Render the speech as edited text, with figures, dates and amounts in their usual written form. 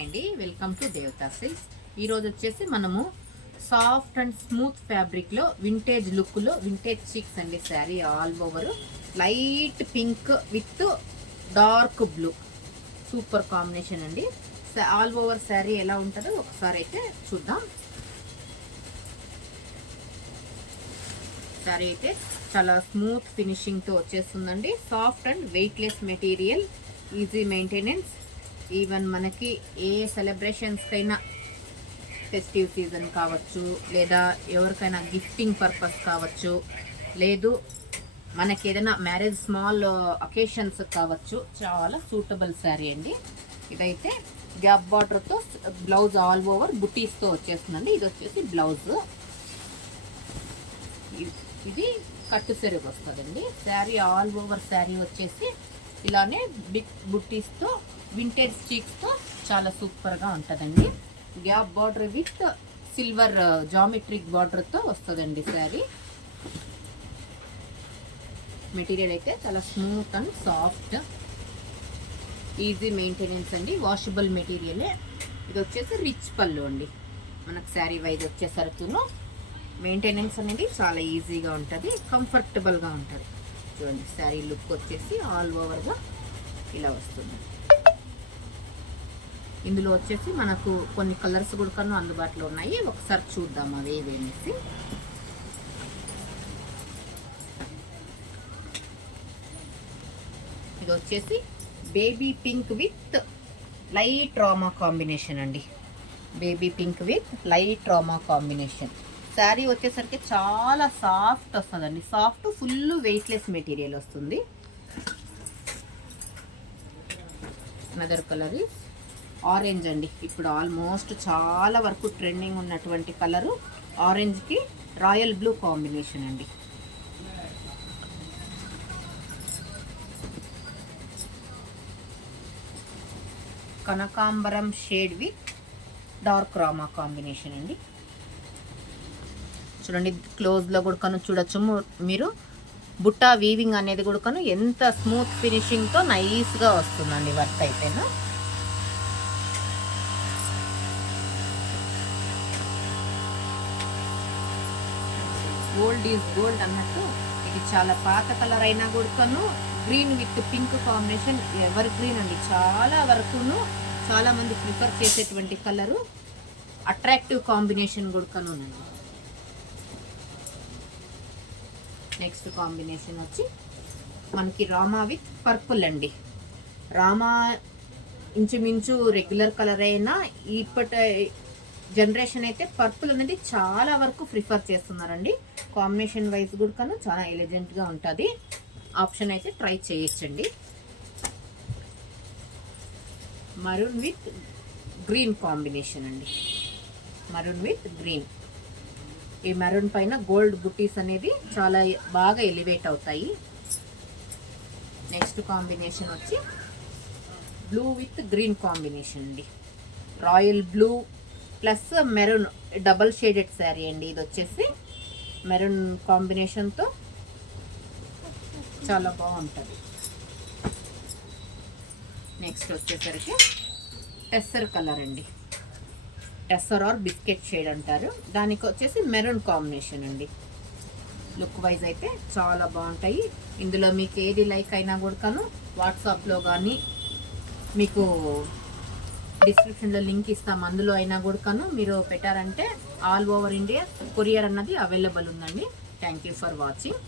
Hi అండి, welcome to దేవతా silks. ఈరోజు వచ్చేసి మనము సాఫ్ట్ అండ్ స్మూత్ ఫ్యాబ్రిక్లో వింటేజ్ లుక్లో వింటేజ్ చిక్స్ అండి. Sari all over light pink with dark blue, super combination అండి. ఆల్ ఓవర్ శారీ ఎలా ఉంటుందో ఒకసారి అయితే చూద్దాం. శారీ అయితే చాలా స్మూత్ ఫినిషింగ్తో వచ్చేస్తుందండి. Soft and weightless material, easy maintenance. Even మనకి ఏ సెలబ్రేషన్స్కైనా, ఫెస్టివ్ సీజన్ కావచ్చు, లేదా ఎవరికైనా గిఫ్టింగ్ పర్పస్ కావచ్చు, లేదు మనకి ఏదైనా మ్యారేజ్ స్మాల్ అకేషన్స్ కావచ్చు, చాలా సూటబుల్ శారీ అండి. ఇదైతే గ్యాప్ బార్డర్తో బ్లౌజ్ ఆల్ ఓవర్ బుటీస్తో వచ్చేస్తుందండి. ఇది వచ్చేసి బ్లౌజ్, ఇది కట్టు సెరుగు వస్తుందండి. శారీ ఆల్ ఓవర్ శారీ వచ్చేసి ఇలానే బిగ్ బుట్టీస్తో వింటేజ్ స్టిక్స్తో చాలా సూపర్గా ఉంటుందండి. Gap border with silver geometric బార్డర్తో వస్తుందండి శారీ. మెటీరియల్ అయితే చాలా smooth and soft, easy maintenance అండి. వాషబుల్ మెటీరియలే. ఇది వచ్చేసి రిచ్ పళ్ళు అండి. మనకు శారీ వైజ్ వచ్చేసరికిను మెయింటెనెన్స్ అనేది చాలా ఈజీగా ఉంటుంది, కంఫర్టబుల్గా ఉంటుంది. చూడండి, శారీ లుక్ వచ్చేసి ఆల్ ఓవర్గా ఇలా వస్తుంది. ఇందులో వచ్చేసి మనకు కొన్ని కలర్స్ కూడా అందుబాటులో ఉన్నాయి. ఒకసారి చూద్దాం అవి ఏవేనేసి. ఇది వచ్చేసి baby pink with light rama combination అండి. Baby pink with light rama combination. Sari వచ్చేసరికి చాలా సాఫ్ట్ వస్తుందండి. సాఫ్ట్, ఫుల్ వెయిట్లెస్ మెటీరియల్ వస్తుంది. అనదర్ కలర్ ఇస్ ఆరెంజ్ అండి. ఇప్పుడు ఆల్మోస్ట్ చాలా వరకు ట్రెండింగ్ ఉన్నటువంటి కలరు ఆరెంజ్కి రాయల్ బ్లూ కాంబినేషన్ అండి. కనకాంబరం shade with dark rama combination అండి. చూడండి, క్లోజ్లో కూడా చూడొచ్చు మీరు. బుట్టా వీవింగ్ అనేది కూడా ఎంత స్మూత్ ఫినిషింగ్తో నైస్గా వస్తుందండి వర్క్ అయితేనా. గోల్డ్ ఈజ్ గోల్డ్ అన్నట్టు ఇది చాలా పాత కలర్ అయినా కూడా green with pink combination ever green అండి. చాలా వరకును చాలా మంది ప్రిఫర్ చేసేటువంటి కలరు, అట్రాక్టివ్ కాంబినేషన్ కూడా ఉందండి. నెక్స్ట్ కాంబినేషన్ వచ్చి మనకి రామా విత్ పర్పుల్ అండి. రామా ఇంచుమించు రెగ్యులర్ కలర్ అయినా ఇప్పటి జనరేషన్ అయితే పర్పుల్ అనేది చాలా వరకు ప్రిఫర్ చేస్తున్నారండి. కాంబినేషన్ వైజ్ కూడా చాలా ఎలిజెంట్గా ఉంటుంది. ఆప్షన్ అయితే ట్రై చేయొచ్చండి. మరూన్ విత్ గ్రీన్ కాంబినేషన్ అండి. Maroon with green. ఈ మెరూన్ పైన గోల్డ్ బుటీస్ అనేది చాలా బాగా ఎలివేట్ అవుతాయి. నెక్స్ట్ కాంబినేషన్ వచ్చి బ్లూ విత్ గ్రీన్ కాంబినేషన్ అండి. Royal blue plus maroon double shaded sari అండి. ఇది వచ్చేసి మెరూన్ కాంబినేషన్తో చాలా బాగుంటుంది. నెక్స్ట్ వచ్చేసరికి టెస్సర్ కలర్ అండి. టెస్సర్ ఆర్ బిస్కెట్ షేడ్ అంటారు. దానికి వచ్చేసి మెరూన్ కాంబినేషన్ అండి. లుక్ వైజ్ అయితే చాలా బాగుంటాయి. ఇందులో మీకు ఏది లైక్ అయినా కూడా వాట్సాప్లో కానీ మీకు డిస్క్రిప్షన్లో లింక్ ఇస్తాం, అందులో అయినా కూడా మీరు పెట్టారంటే ఆల్ ఓవర్ ఇండియా కొరియర్ అన్నది అవైలబుల్ ఉందండి. Thank you for watching.